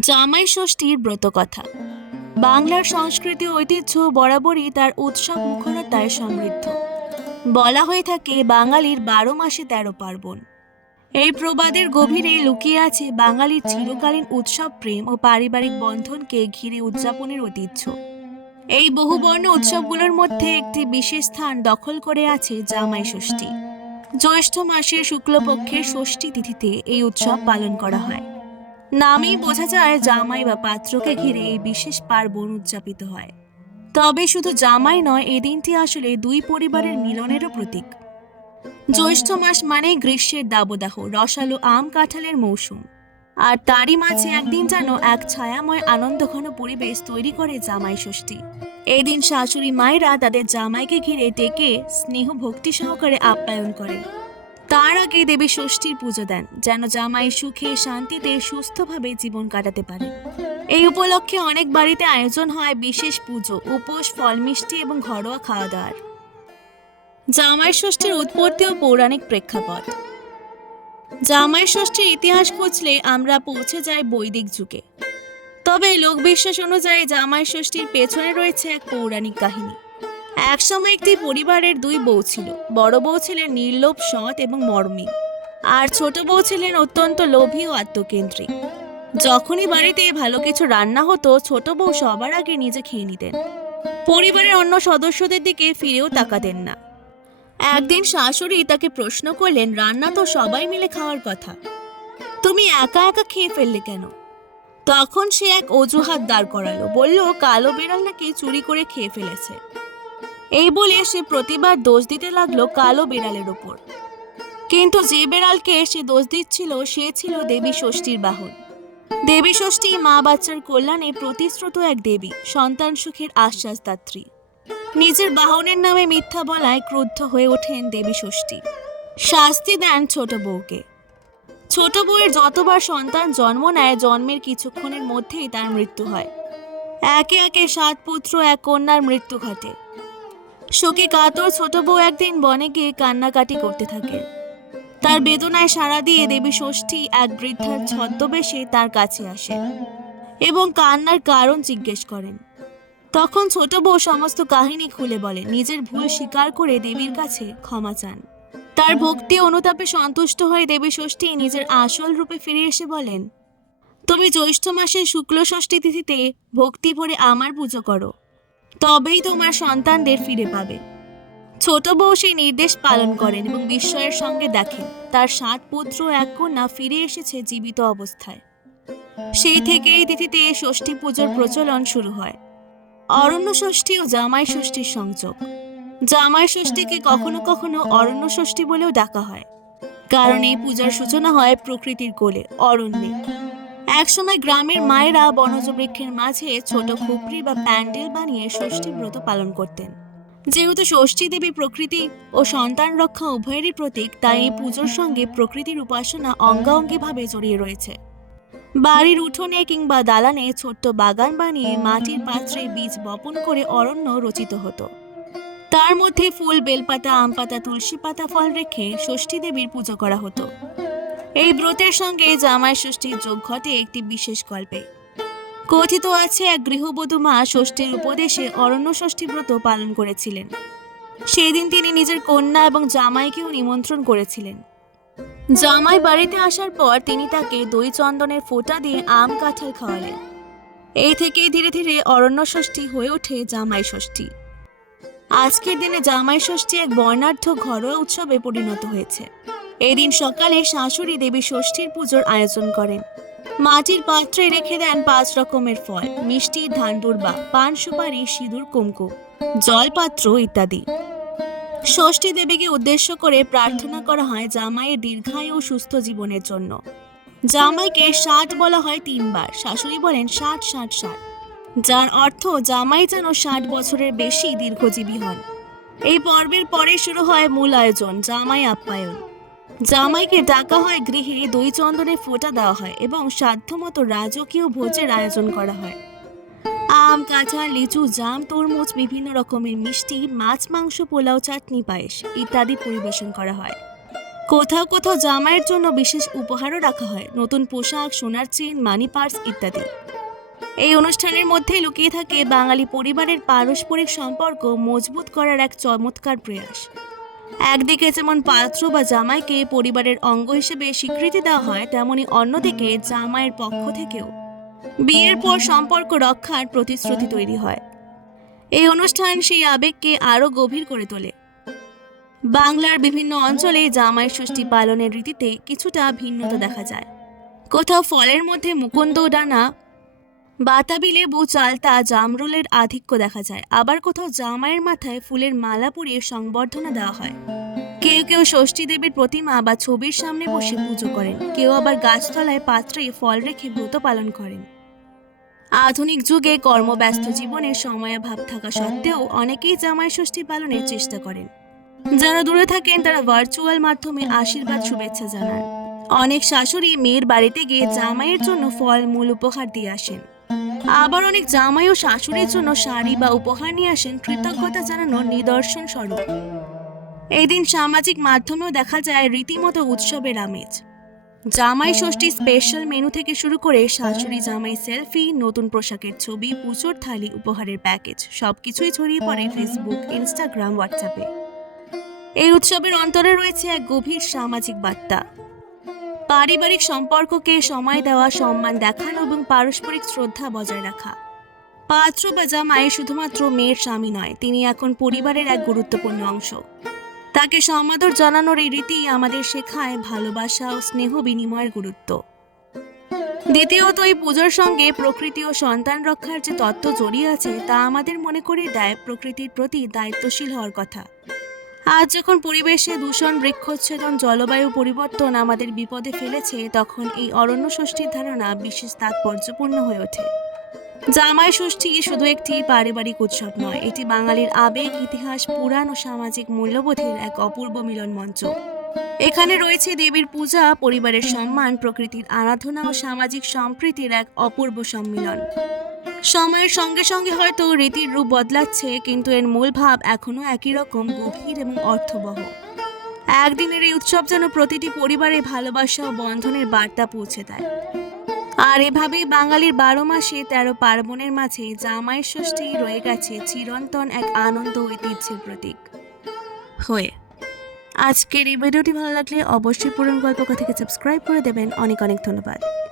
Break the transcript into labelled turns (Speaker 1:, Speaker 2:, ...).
Speaker 1: জামাই ষষ্ঠীর ব্রতকথা বাংলার সংস্কৃতি ঐতিহ্য বরাবরই তার উৎসব মুখরতায় সমৃদ্ধ। বলা হয়ে থাকে, বাঙালির বারো মাসে তেরো পার্বণ। এই প্রবাদের গভীরে লুকিয়ে আছে বাঙালির চিরকালীন উৎসব, প্রেম ও পারিবারিক বন্ধনকে ঘিরে উদযাপনের ঐতিহ্য। এই বহুবর্ণ উৎসবগুলোর মধ্যে একটি বিশেষ স্থান দখল করে আছে জামাই ষষ্ঠী জ্যৈষ্ঠ মাসের শুক্লপক্ষের ষষ্ঠী তিথিতে এই উৎসব পালন করা হয়। নামেই বোঝা যায় জামাই বা পাত্রকে ঘিরে এই বিশেষ পার্বণ উদযাপিত হয়। তবে শুধু জামাই নয়, এই দিনটি আসলে দুই পরিবারের মিলনেরও প্রতীক। জ্যৈষ্ঠ মাস মানে গ্রীষ্মের দাবদাহ, রসালো আম কাঁঠালের মৌসুম। আর তারই মাঝে একদিন যেন এক ছায়াময় আনন্দঘন পরিবেশ তৈরি করে জামাই ষষ্ঠী। এই দিন শাশুড়ি মায়েরা তাদের জামাইকে ঘিরে ডেকে স্নেহ ভক্তি সহকারে আপ্যায়ন করেন। তার আগে দেবী ষষ্ঠীর পুজো দেন, যেন জামাই সুখে শান্তিতে সুস্থভাবে জীবন কাটাতে পারে। এই উপলক্ষে অনেক বাড়িতে আয়োজন হয় বিশেষ পুজো, উপোস ফল মিষ্টি এবং ঘরোয়া খাওয়া দাওয়ার জামাই ষষ্ঠীর উৎপত্তি ও পৌরাণিক প্রেক্ষাপট। জামাই ষষ্ঠীর ইতিহাস খুঁজলে আমরা পৌঁছে যাই বৈদিক যুগে। তবে লোকবিশ্বাস অনুযায়ী জামাই ষষ্ঠীর পেছনে রয়েছে এক পৌরাণিক কাহিনী। একসময় একটি পরিবারের দুই বউ ছিল। বড় বউ ছিলেন নির্লোভ, সৎ এবং মর্মী। আর ছোট বউ ছিলেন অত্যন্ত লোভী ও আত্মকেন্দ্রিক। যখনই বাড়িতে ভালো কিছু রান্না হতো, ছোট বউ সবার আগে নিজে খেয়ে নিতেন। পরিবারের অন্য সদস্যদের দিকে ফিরেও তাকাতেন না। একদিন শাশুড়ি তাকে প্রশ্ন করলেন, রান্না তো সবাই মিলে খাওয়ার কথা। তুমি একা একা খেয়ে ফেললে কেন? তখন সে এক অজুহাত দাঁড় করালো। বলল, কালো বিড়াল নাকি চুরি করে খেয়ে ফেলেছে? এই বলে সে প্রতিবার দোষ দিতে লাগল কালো বিড়ালের ওপর কিন্তু যে বিড়ালকে সে দোষ দিচ্ছিল, সে ছিল দেবী ষষ্ঠীর বাহন। দেবী ষষ্ঠী মা বাচ্চার কল্যাণে প্রতিশ্রুত এক দেবী, সন্তান সুখের আশ্বাসদাত্রী নিজের বাহনের নামে মিথ্যা বলায় ক্রুদ্ধ হয়ে ওঠেন দেবী ষষ্ঠী। শাস্তি দেন ছোট বউকে। ছোট বউয়ের যতবার সন্তান জন্ম নেয়, জন্মের কিছুক্ষণের মধ্যেই তার মৃত্যু হয়। একে একে সাত পুত্র, এক কন্যার মৃত্যু ঘটে। শোকে কাতর ছোট বউ একদিন বনে গিয়ে কান্নাকাটি করতে থাকে। তার বেদনায় সাড়া দিয়ে দেবী ষষ্ঠী এক বৃদ্ধার ছদ্মবেশে তার কাছে আসেন এবং কান্নার কারণ জিজ্ঞেস করেন। তখন ছোট বউ সমস্ত কাহিনী খুলে বলে, নিজের ভুল স্বীকার করে দেবীর কাছে ক্ষমা চান। তার ভক্তি অনুতাপে সন্তুষ্ট হয়ে দেবী ষষ্ঠী নিজের আসল রূপে ফিরে এসে বলেন, তুমি জ্যৈষ্ঠ মাসের শুক্ল ষষ্ঠী তিথিতে ভক্তি ভরে আমার পুজো করো। তবেই তোমার সন্তানদের ফিরে পাবে। ছোট বউ সেই নির্দেশ পালন করেন এবং বিস্ময়ের সঙ্গে দেখেন, তার সাত পুত্র এক কন্যা ফিরে এসেছে জীবিত অবস্থায়। সেই থেকে এই তিথিতে ষষ্ঠী পুজোর প্রচলন শুরু হয়। অরণ্য ষষ্ঠী ও জামাই ষষ্ঠীর সংযোগ। জামাই ষষ্ঠীকে কখনো কখনো অরণ্য ষষ্ঠী বলেও ডাকা হয়, কারণ এই পূজার সূচনা হয় প্রকৃতির কোলে, অরণ্যে। একসময় গ্রামের মায়েরা বনজ বৃক্ষের মাঝে ছোট খুপড়ি বা প্যান্ডেল বানিয়ে ষষ্ঠী ব্রত পালন করতেন। যেহেতু ষষ্ঠী দেবী প্রকৃতি ও সন্তান রক্ষা উভয়েরই প্রতীক, তাই এই পুজোর সঙ্গে প্রকৃতির উপাসনা অঙ্গাঙ্গিভাবে জড়িয়ে রয়েছে। বাড়ির উঠোনে কিংবা দালানে ছোট্ট বাগান বানিয়ে মাটির পাত্রে বীজ বপন করে অরণ্য রচিত হতো। তার মধ্যে ফুল, বেলপাতা আম পাতা তুলসী পাতা ফল রেখে ষষ্ঠী দেবীর পুজো করা হতো। এই ব্রতের সঙ্গে জামাই ষষ্ঠীর যোগ ঘটে একটি বিশেষ গল্পে। কথিত আছে, এক গৃহবধূ মা ষষ্ঠীর উপদেশে অরণ্য ষষ্ঠী ব্রত পালন করেছিলেন। সেই দিন তিনি নিজের কন্যা এবং জামাইকেও নিমন্ত্রণ করেছিলেন। জামাই বাড়িতে আসার পর তিনি তাকে দই চন্দনের ফোঁটা দিয়ে আম কাঁঠাল খাওয়ালেন। এই থেকেই ধীরে ধীরে অরণ্য ষষ্ঠী হয়ে ওঠে জামাই ষষ্ঠী। আজকের দিনে জামাই ষষ্ঠী এক বর্ণাঢ্য ঘরোয়া উৎসবে পরিণত হয়েছে। এই দিন সকালে শাশুড়ি দেবী ষষ্ঠীর পুজোর আয়োজন করেন। মাটির পাত্রে রেখে দেন পাঁচ রকমের ফল, মিষ্টি ধান দুর্বা পান সুপারি, সিঁদুর কুমকুম জলপাত্র ইত্যাদি। ষষ্ঠী দেবীকে উদ্দেশ্য করে প্রার্থনা করা হয় জামাইয়ের দীর্ঘায়ু ও সুস্থ জীবনের জন্য। জামাইকে ষাট বলা হয় তিনবার, শাশুড়ি বলেন ষাট ষাট ষাট। যার অর্থ জামাই যেন ষাট বছরের বেশি দীর্ঘজীবী হন। এই পর্বের পরে শুরু হয় মূল আয়োজন, জামাই আপ্যায়ন। জামাইকে ডাকা হয় গৃহে, দই চন্দনের ফোঁটা দেওয়া হয় এবং সাধ্যমতো রাজকীয় ভোজের আয়োজন করা হয়। আম কাঁচা লিচু, জাম, তরমুজ, বিভিন্ন রকমের মিষ্টি, মাছ, মাংস, পোলাও, চাটনি, পায়েস ইত্যাদি পরিবেশন করা হয়। কোথাও কোথাও জামাইয়ের জন্য বিশেষ উপহারও রাখা হয়, নতুন পোশাক, সোনার চেন, মানি পার্স ইত্যাদি। এই অনুষ্ঠানের মধ্যেই লুকিয়ে থাকে বাঙালি পরিবারের পারস্পরিক সম্পর্ক মজবুত করার এক চমৎকার প্রয়াস। একদিকে যেমন পাত্র বা জামাইকে পরিবারের অঙ্গ হিসেবে স্বীকৃতি দেওয়া হয়, তেমনি অন্যদিকে জামাইয়ের পক্ষ থেকেও। বিয়ের পর সম্পর্ক রক্ষার প্রতিশ্রুতি তৈরি হয়। এই অনুষ্ঠান সেই আবেগকে আরও গভীর করে তোলে। বাংলার বিভিন্ন অঞ্চলে জামাই ষষ্ঠী পালনের রীতিতে কিছুটা ভিন্নতা দেখা যায়। কোথাও ফলের মধ্যে মুকুন্দ ডানা বাতাবি লেবু চালতা জামরুলের আধিক্য দেখা যায়। আবার কোথাও জামাইয়ের মাথায় ফুলের মালা পরিয়ে সংবর্ধনা দেওয়া হয়। কেউ কেউ ষষ্ঠী দেবীর প্রতিমা বা ছবির সামনে বসে পুজো করেন। কেউ আবার গাছতলায় পাত্রে ফল রেখে ব্রত পালন করেন। আধুনিক যুগে কর্মব্যস্ত জীবনে সময়াভাব থাকা সত্ত্বেও অনেকেই জামাই ষষ্ঠী পালনের চেষ্টা করেন। যারা দূরে থাকেন, তারা ভার্চুয়াল মাধ্যমে আশীর্বাদ, শুভেচ্ছা জানান। অনেক শাশুড়ি মেয়ের বাড়িতে গিয়ে জামাইয়ের জন্য ফল, মূল উপহার দিয়ে আসেন। আবার অনেক জামাই ও শাশুড়ির জন্য শাড়ি বা উপহার নিয়ে আসেন কৃতজ্ঞতা জানানোর নিদর্শন স্বরূপ। এই দিন সামাজিক মাধ্যমেও দেখা যায় রীতিমতো উৎসবের আমেজ। জামাই ষষ্ঠী স্পেশাল মেনু থেকে শুরু করে শাশুড়ি জামাই সেলফি নতুন পোশাকের ছবি, পুজোর থালি, উপহারের প্যাকেজ সবকিছুই ছড়িয়ে পড়ে ফেসবুক ইনস্টাগ্রাম হোয়াটসঅ্যাপে এই উৎসবের অন্তরে রয়েছে এক গভীর সামাজিক বার্তা। পারিবারিক সম্পর্ককে সময় দেওয়া, সম্মান দেখানো এবং পারস্পরিক শ্রদ্ধা বজায় রাখা। পাত্র বা জামাই শুধুমাত্র মেয়ের স্বামী নয়, তিনি এখন পরিবারের এক গুরুত্বপূর্ণ অংশ। তাকে সমাদর জানানোর এই রীতি আমাদের শেখায় ভালোবাসা ও স্নেহ বিনিময়ের গুরুত্ব। দ্বিতীয়ত, এই পুজোর সঙ্গে প্রকৃতি ও সন্তান রক্ষার যে তত্ত্ব জড়িয়ে আছে, তা আমাদের মনে করে দেয় প্রকৃতির প্রতি দায়িত্বশীল হওয়ার কথা। আজ যখন পরিবেশে দূষণ, বৃক্ষচ্ছেদন, জলবায়ু পরিবর্তন আমাদের বিপদে ফেলেছে, তখন এই অরণ্য ষষ্ঠীর ধারণা বিশেষ তাৎপর্যপূর্ণ হয়ে ওঠে। জামাই ষষ্ঠী শুধু একটি পারিবারিক উৎসব নয়, এটি বাঙালির আবেগ, ইতিহাস, পুরাণ ও সামাজিক মূল্যবোধের এক অপূর্ব মিলন মঞ্চ। এখানে রয়েছে দেবীর পূজা, পরিবারের সম্মান, প্রকৃতির আরাধনা ও সামাজিক সম্প্রীতির এক অপূর্ব সম্মিলন। সময়ের সঙ্গে সঙ্গে হয়তো রীতির রূপ বদলাচ্ছে, কিন্তু এর মূল ভাব এখনও একই রকম গভীর এবং অর্থবহ। একদিনের এই উৎসব যেন প্রতিটি পরিবারে ভালোবাসা ও বন্ধনের বার্তা পৌঁছে দেয়। আর এভাবেই বাঙালির বারো মাসে তেরো পার্বণের মাঝে জামাই ষষ্ঠী রয়ে গেছে চিরন্তন এক আনন্দ ঐতিহ্যের প্রতীক। হয়ে। আজকের এই ভিডিওটি ভালো লাগলে অবশ্যই পুরন গল্প কথাকে সাবস্ক্রাইব করে দেবেন। অনেক অনেক ধন্যবাদ।